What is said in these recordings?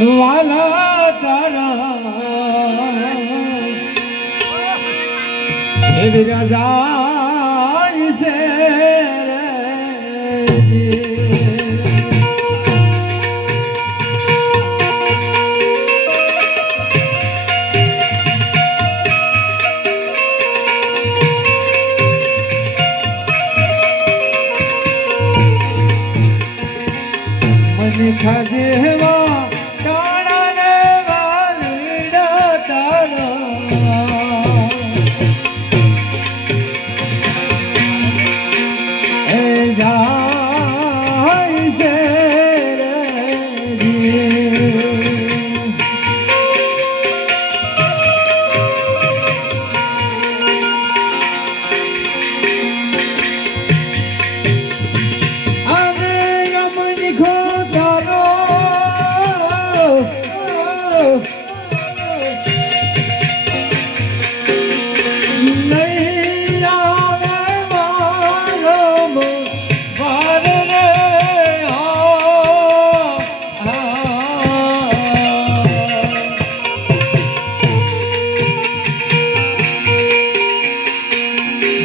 વાલા તારા. હે વિરાજા છે રે. ખાજે जा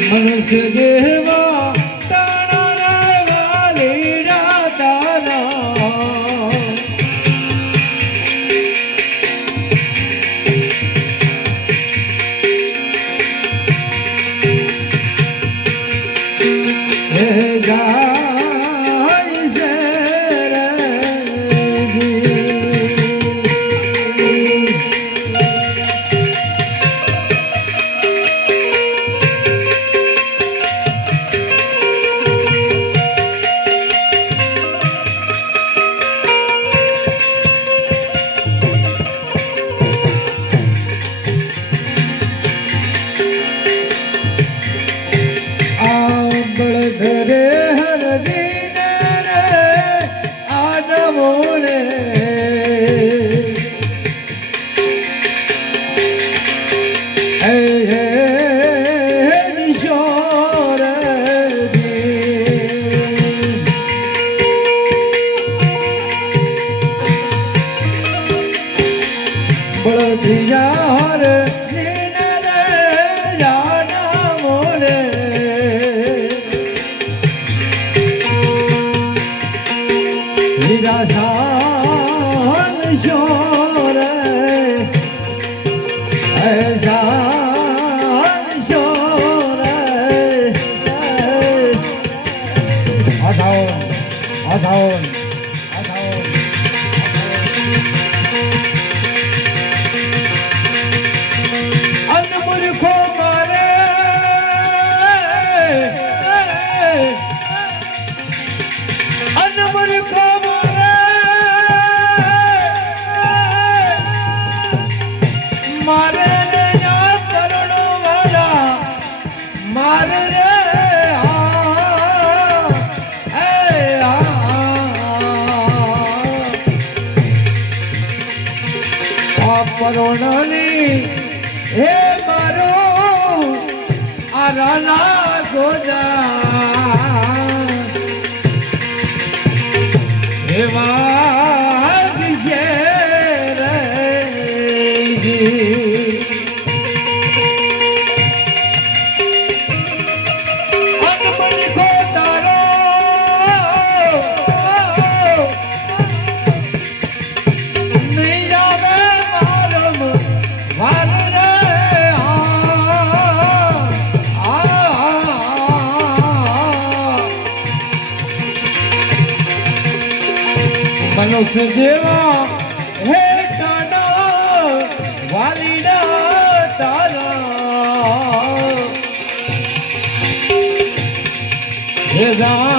I'm gonna give up. અઠાવન અઠાવન કરોડોની હે મારો આ રાના ગોજા એવા રે જી. મનુષ્ય જેવા હે કાના વાલીડા તારા હે જા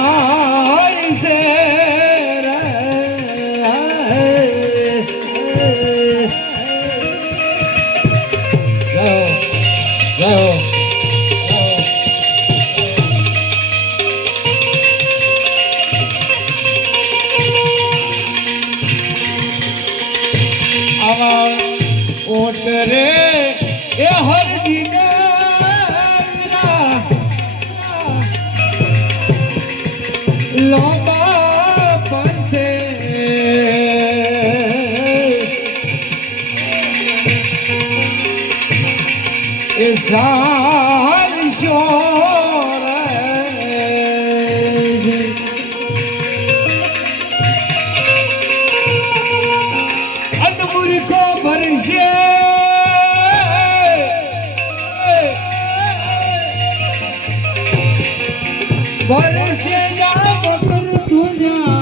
સાલશો રે અનમૂર્ખો ભરશે ભરશે યા વગર તુજા